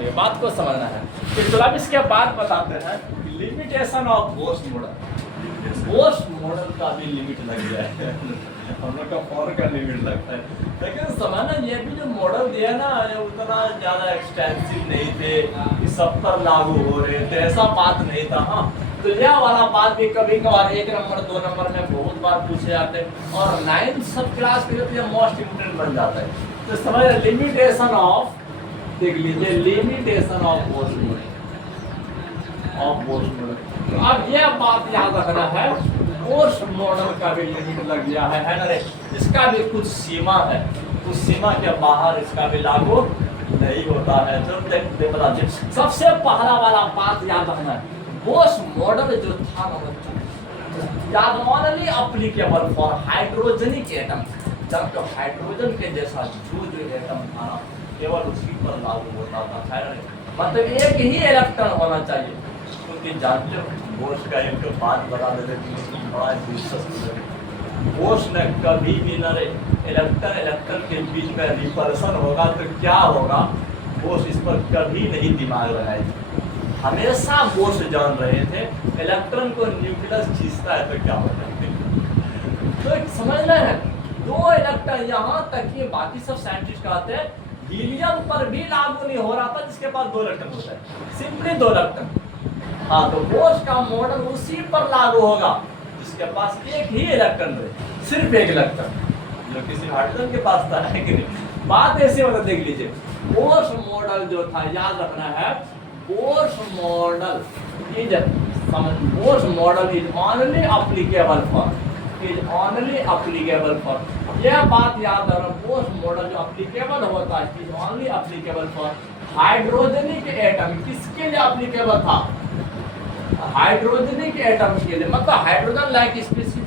ये बात को समझना है। फिर चलो अब इसके बाद बताते हैं limitation of Bose model. Bose model का भी लिमिट लग गया है हम लोग का फॉर का लिमिट लगता है, लेकिन समझना ये भी जो मॉडल दिया ना ये उतना ज़्यादा एक्सटेंसिव नहीं थे कि सब पर लागू हो रहे थे, ऐसा बात नहीं था। हाँ तो यह वाला बात भी कभी कभार 1 नंबर 2 नंबर में बहुत बार पूछे जाते हैं और 9th सब क्लास के लिए मोस्ट इम्पोर्टेंट बन जाता है। तो समझ लिमिटेशन ऑफ, देख लीजिए लिमिटेशन ऑफ बोस मॉडल। तो अब यह बात याद रखना है बोस मॉडल का भी लिमिट लग गया है ना रे, इसका भी कुछ सीमा है, उस सीमा के बाहर इसका भी लागू नहीं होता है। तो बता दीजिए सबसे पहला वाला बात याद रखना है बोस मॉडल जो था याद only applicable for hydrogenic atom, जब हाइड्रोजन के जैसा जो एटम था ना केवल उसी पर लागू होता था। मतलब एक ही इलेक्ट्रॉन होना चाहिए, क्योंकि जानते हो बोस का एक बात बता देते हैं बड़ा दिलचस्प है। बोस ने कभी भी न इलेक्ट्रॉन के बीच में रिपल्सन होगा तो क्या होगा, बोस इस पर कभी नहीं दिमाग लगाए थे। हमेशा बोस जान रहे थे इलेक्ट्रॉन को न्यूक्लियस खींचता है तो क्या होता है। तो समझना है 2 इलेक्ट्रॉन, यहाँ तक कि बाकी सब साइंटिस्ट कहते हैं हीलियम पर भी लागू नहीं हो रहा था जिसके पास 2 इलेक्ट्रॉन होता है, सिंपली 2 इलेक्ट्रॉन। हाँ तो बोस का मॉडल उसी पर लागू होगा जिसके पास एक ही इलेक्ट्रॉन रहे, सिर्फ एक इलेक्ट्रॉन, जो किसी हाइड्रोजन के पास था है कि नहीं। बात ऐसे होता देख लीजिए बोस मॉडल जो था याद रखना है Bose model is only applicable for, यह बात याद रखना बोस मॉडल जो अप्लीकेबल होता है is only applicable for hydrogenic atom. किसके लिए अप्लीकेबल था, हाइड्रोजनिक एटम के लिए, मतलब हाइड्रोजन लाइक स्पीशीज।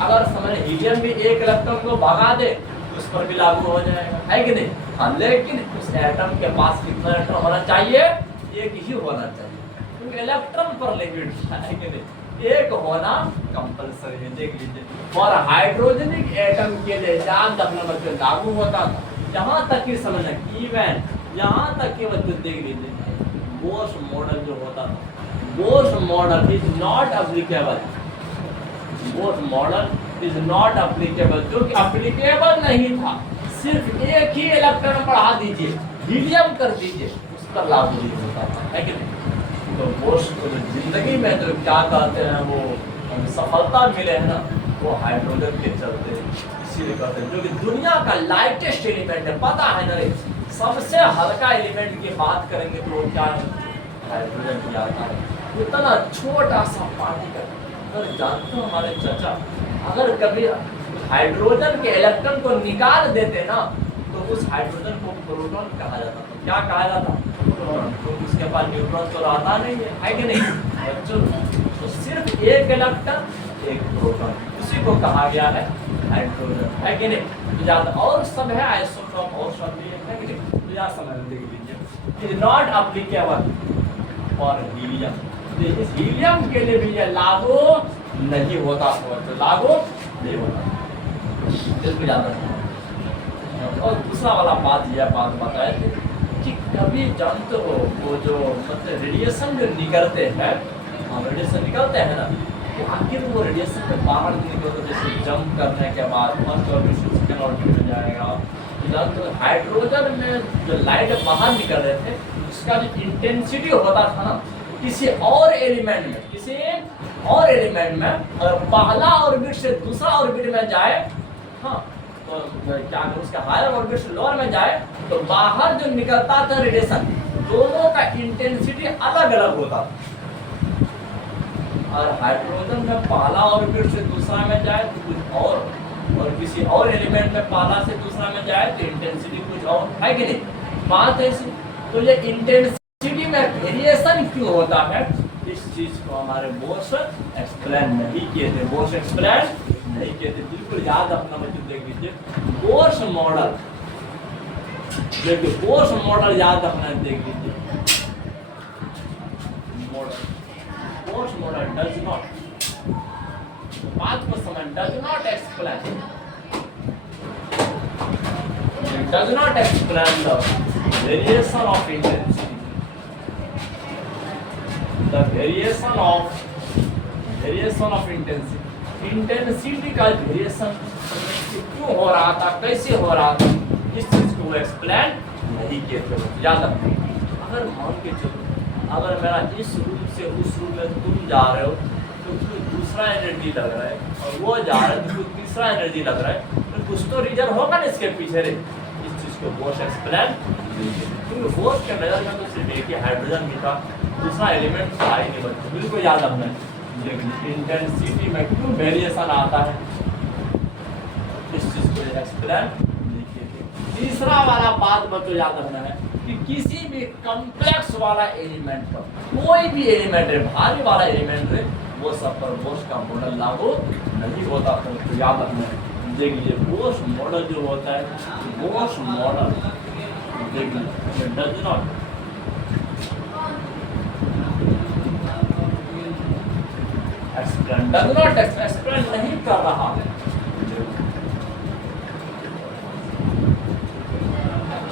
अगर समझ हीलियम भी एक इलेक्ट्रॉन को भगा दे उस पर भी लागू हो जाएगा, है कि नहीं। हाँ लेकिन उस एटम के पास कितना इलेक्ट्रॉन होना चाहिए, एक ही होना चाहिए, क्योंकि इलेक्ट्रॉन पर लिमिट है कि नहीं, एक होना कंपल्सरी है। देख लीजिए और हाइड्रोजनिक एटम के लिए याद रखना बच्चों लागू होता था, यहाँ तक कि समझना इवन यहाँ तक कि बच्चों देख लीजिए बोस मॉडल जो होता था, Bose model is not applicable, Bose model is not applicable, जो कि अप्लीकेबल नहीं था, सिर्फ एक ही इलेक्ट्रॉन बढ़ा दीजिए हीलियम कर दीजिए उस पर लागू नहीं होता था, है कि नहीं। तो बोस को जो जिंदगी में जो क्या कहते हैं वो सफलता मिले है ना वो हाइड्रोजन के चलते, इसीलिए कहते हैं जो कि दुनिया का लाइटेस्ट एलिमेंट है, पता है ना रे सबसे हल्का एलिमेंट की बात करेंगे तो क्या हाइड्रोजन की आता है। इतना छोटा सा पार्टिकल, अगर जानते हो हमारे चाचा अगर कभी हाइड्रोजन के इलेक्ट्रॉन को निकाल देते ना तो उस हाइड्रोजन को प्रोटॉन कहा जाता था। क्या कहा जाता, प्रोटॉन, तो उसके पास न्यूट्रॉन तो रहता नहीं है कि नहीं बच्चों। तो सिर्फ एक इलेक्ट्रॉन एक प्रोटॉन, उसी को कहा गया है हाइड्रोजन, है कि नहीं। तो ज्यादा और सब है आइसोटॉप और सब भी है कि नहीं। तो याद समझ लीजिए is not applicable for helium, इस हीलियम के लिए भी यह लागू नहीं होता, तो लागू नहीं होता, इसको याद रखना। और दूसरा वाला बात यह बात बताए थे कि कभी जानते हो वो जो मतलब रेडिएशन जो निकलते हैं, रेडिएशन निकलते हैं ना तो आखिर वो रेडिएशन के बाहर निकलते, जैसे जंप करने के बाद फर्स्ट ऑर्बिट से सेकंड ऑर्बिट में जाएगा। तो हाइड्रोजन में जो लाइट बाहर निकल रहे थे उसका जो इंटेंसिटी होता था ना किसी और एलिमेंट में अगर पहला ऑर्बिट से दूसरा ऑर्बिट में जाए, हाँ तो क्या उसके हायर ऑर्बिट से लोअर में जाए तो बाहर जो निकलता था रेडिएशन दोनों का इंटेंसिटी अलग अलग होता था। और हाइड्रोजन में पहला ऑर्बिट से दूसरा में जाए तो कुछ और किसी और एलिमेंट में पहला से दूसरा में जाए तो इंटेंसिटी कुछ और, है कि नहीं। बात ऐसी तो ये इंटेंसिटी में वेरिएशन क्यों होता है इस चीज को हमारे बोस एक्सप्लेन नहीं किए थे, बोस एक्सप्लेन नहीं किए थे। बिल्कुल याद अपना बच्चों देख लीजिए बोस मॉडल, देखिए बोस मॉडल याद रखना देख लीजिए बोस मॉडल डज नॉट, बात को समझ, does not explain the variation of intensity, the variation of intensity का वेरिएशन क्यों हो रहा था, कैसे हो रहा था, इस चीज को वो एक्सप्लेन नहीं किए थे। याद रखना, अगर मान के चलो अगर मेरा इस रूम से उस रूम में तुम जा रहे हो तो कोई दूसरा एनर्जी लग रहा है और वो जा रहा है तो कोई तीसरा एनर्जी लग रहा है, तो कुछ तो रीजन होगा ना इसके पीछे रे। इस चीज को बोस एक्सप्लेन, क्योंकि बोस के नजर में तो सिर्फ एक ही हाइड्रोजन ही था, दूसरा एलिमेंट था ही नहीं बच्चों। बिल्कुल याद रखना है इंटेंसिटी में क्यों वेरिएशन आता है, इस चीज को एक्सप्लेन लिखिए। तीसरा वाला बात बच्चों याद रखना है कि किसी भी कॉम्प्लेक्स वाला एलिमेंट पर, कोई भी एलिमेंट है, भारी वाला एलिमेंट है, वो सब पर बोस का मॉडल लागू नहीं होता। तो याद रखना है, देखिए बोस मॉडल जो होता है, बोस मॉडल देखिए डज नॉट एक्सप्लेन नहीं कर रहा है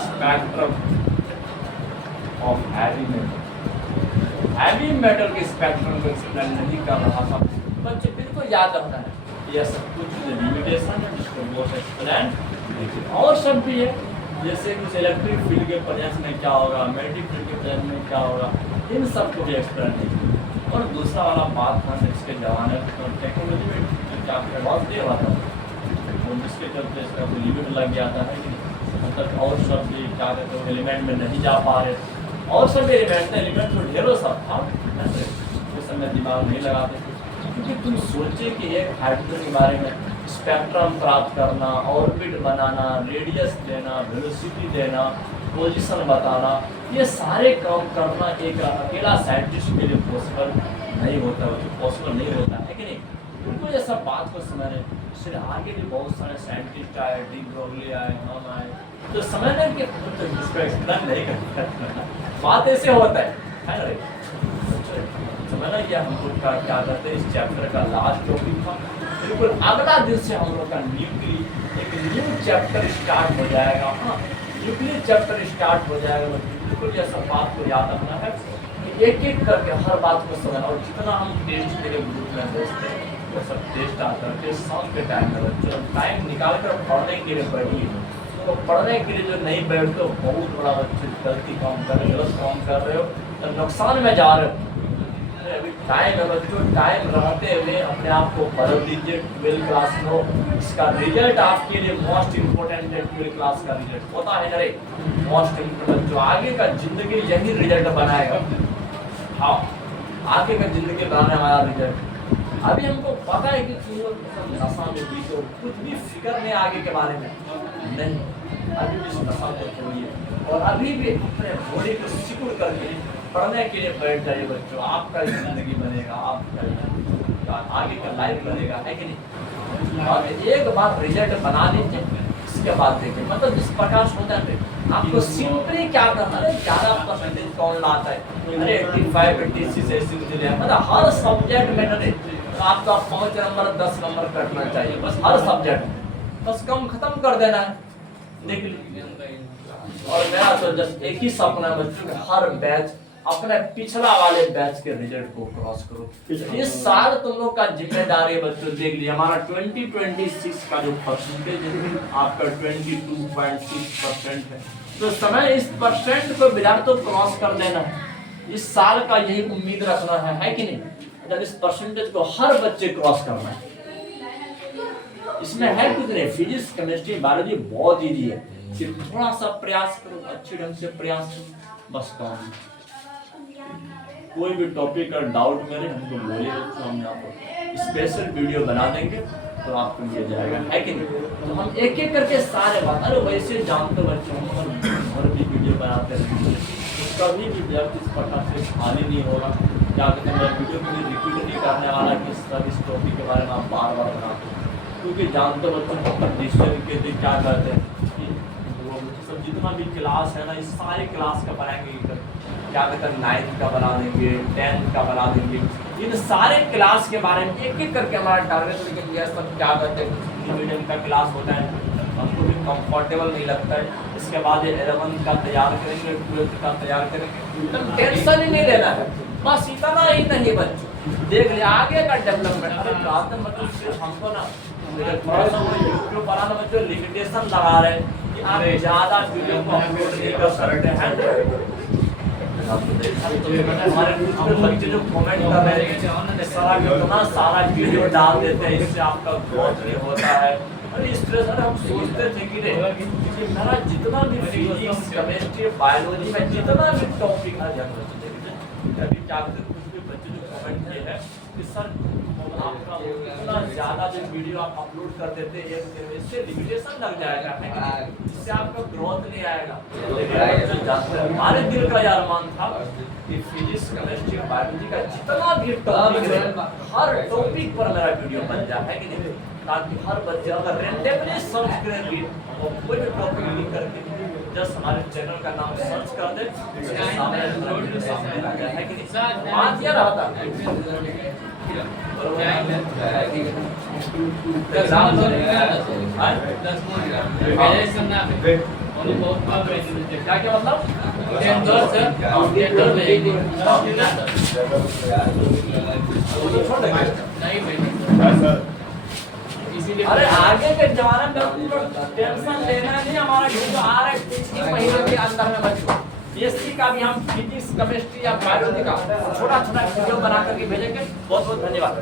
स्पेक्ट्रम ऑफ हैवी मेटल के स्पेक्ट्रम को एक्सप्लेन नहीं कर रहा था। बच्चे बिल्कुल याद रखना है, ये सब कुछ लिमिटेशन है जिसको बोस एक्सप्लेन। और सब भी है, जैसे कुछ इलेक्ट्रिक फील्ड के प्रेजेंस में क्या होगा, मैग्नेटिक फील्ड के प्रेजेंस में क्या होगा, इन सब को भी एक्सप्लेन नहीं। और दूसरा वाला बात था इसके जमाने में टेक्नोलॉजी में क्या बहुत देर हुआ था, जिसके चलते इसका कोई लिमिट लग गया था है कि मतलब। और सब भी क्या कहते हैं एलिमेंट में नहीं जा पा रहे, और सब एलिमेंट तो ढेरों सब था, उस समय दिमाग नहीं लगाते। क्योंकि तुम सोचे कि एक हाइड्रोजन के बारे में स्पेक्ट्रम प्राप्त करना, ऑर्बिट बनाना, रेडियस देना, वेलोसिटी देना, पोजीशन बताना, ये सारे काम करना एक अकेला साइंटिस्ट के लिए पॉसिबल नहीं होता है कि नहीं। उनको ये सब बात को समझने, इसलिए आगे भी बहुत सारे साइंटिस्ट आए, डी ब्रोगली आए, हम आए, तो समझने के तो इसको एक्सप्लेन नहीं करते। बात ऐसे होता है ना रे। समझना कि हम लोग का क्या करते हैं, इस चैप्टर का लास्ट टॉपिक था। बिल्कुल अगला दिन से हम लोग का एक न्यू चैप्टर स्टार्ट हो जाएगा। हाँ, न्यूक्लियर चैप्टर स्टार्ट हो जाएगा। बिल्कुल ये सब बात को याद रखना है, एक एक करके हर बात को समझना। और जितना हम टेस्ट मेरे ग्रुप में भेजते हैं वो सब टेस्ट आता है शाम के टाइम में बच्चों टाइम निकाल कर पढ़ने के लिए बैठिए। तो पढ़ने के लिए जो नहीं बैठते हो बहुत बड़ा बच्चे गलत काम कर रहे हो, तो नुकसान में जा रहे हो। अभी टाइम है बच्चों, टाइम रहते हुए अपने आप को बदल दीजिए। 12 क्लास में इसका रिजल्ट आपके लिए मोस्ट इम्पोर्टेंट है। 12 क्लास का रिजल्ट होता है ना रे, मोस्ट इम्पोर्टेंट, जो आगे का जिंदगी यही रिजल्ट बनाएगा। हाँ, आगे का जिंदगी बनाने वाला रिजल्ट। अभी हमको पता है कि तुम लोग नशा में बीतो, कुछ भी फिक्र नहीं आगे के बारे में नहीं, अभी भी नशा को छोड़िए और अभी भी अपने बॉडी को सिक्योर करके पढ़ने के लिए बैठ जाइए बच्चों। आपका जिंदगी बनेगा, आपका आगे का लाइफ बनेगा, है कि नहीं। और एक बार रिजल्ट बना लीजिए, इसके बाद देखिए मतलब जिस प्रकार होता है आपको सिंपली क्या करना है, 11% कौन लाता है, अरे 85 86 ऐसी मतलब हर सब्जेक्ट में ना आपका 5 नंबर 10 नंबर कटना चाहिए बस, हर सब्जेक्ट बस कम खत्म कर देना है, देख लीजिए। और मेरा तो जस्ट एक ही सपना है बच्चों के हर बैच अपने पिछला वाले बैच के रिजल्ट को क्रॉस करो। इस साल तुम लोग का जिम्मेदारी है बच्चों, देख लीजिए हमारा 2026 का जो परसेंटेज है आपका 22.6% है, तो समय इस परसेंट को विद्यार्थियों क्रॉस कर देना है। इस साल का यही उम्मीद रखना है कि नहीं। अगर इस परसेंटेज को हर बच्चे क्रॉस करना है, इसमें है कुछ नहीं, फिजिक्स केमिस्ट्री बायोलॉजी बहुत इजी है, सिर्फ थोड़ा सा प्रयास करो, अच्छे ढंग से प्रयास करो, बस काम। कोई भी टॉपिक का डाउट मेरे हमको बोलिए, तो हम यहाँ पर स्पेशल वीडियो बना देंगे तो आपको मिल जाएगा, है कि नहीं। तो हम एक एक करके सारे बात, अरे वैसे जानते बच्चों और भी वीडियो बनाते रहेंगे, तो कभी भी जब इस प्रकार से खाली नहीं होगा। क्या कहते हैं, मैं वीडियो को रिपीट नहीं करने वाला कि इस टॉपिक के बारे में आप बार बार बनाते हैं, क्योंकि जानते बच्चों कंपटीशन के लिए क्या कहते हैं कि वो सब जितना भी क्लास है ना, इस सारे क्लास का बनाएंगे, क्या कहते हैं 9th का बना देंगे, 10th का बना देंगे, इन सारे क्लास के बारे में एक एक करके हमारा टारगेट, लेकिन यह सब क्या कहते हैं मीडियम का क्लास होता है, हमको भी कंफर्टेबल नहीं लगता है। इसके बाद ये 11 का तैयार करेंगे, 12 का तैयार करेंगे, तो टेंशन ही नहीं लेना है। बस इतना ही नहीं बच्चों, देख लिया आगे का डेवलपमेंट। अरे बात मतलब सिर्फ हमको ना थोड़ा सा वो यूट्यूब वाला ना बच्चों लिमिटेशन लगा रहे हैं कि आप ज़्यादा वीडियो को अपलोड नहीं कर सकते हैं। हमारे कुछ बच्चे जो कमेंट कर रहे हैं सारा कितना सारा वीडियो डाल देते हैं, इससे आपका ग्रोथ नहीं होता है। अरे इस तरह से हम सोचते थे कि मेरा जितना भी फिजिक्स केमिस्ट्री बायोलॉजी में जितना भी टॉपिक है अभी क्या कुछ भी बच्चे जो कमेंट किए हैं कि सर आपका इतना ज़्यादा जो वीडियो आप अपलोड कर देते हैं इससे लिमिटेशन लग जाएगा, इससे आपका ग्रोथ नहीं आएगा। लेकिन हमारे दिल का यह अरमान था कि फिजिक्स केमिस्ट्री बायोलॉजी का जितना भी टॉपिक है हर टॉपिक पर मेरा वीडियो बन जाए, है कि नहीं, ताकि हर बच्चे अगर रेंडमली सर्च करें कोई भी टॉपिक लिख करके जस्ट हमारे चैनल का नाम सर्च कर दे, सामने आ जाए, है कि नहीं। बात यह रहता है क्या क्या मतलब अरे आगे के जमाने में टेंशन लेना नहीं, हमारा वीडियो आ रहा है कुछ ही महीने के अंदर में बच्चों बीएससी का भी हम फिजिक्स केमिस्ट्री या बायोलॉजी का छोटा छोटा वीडियो बना करके भेजेंगे। बहुत बहुत धन्यवाद।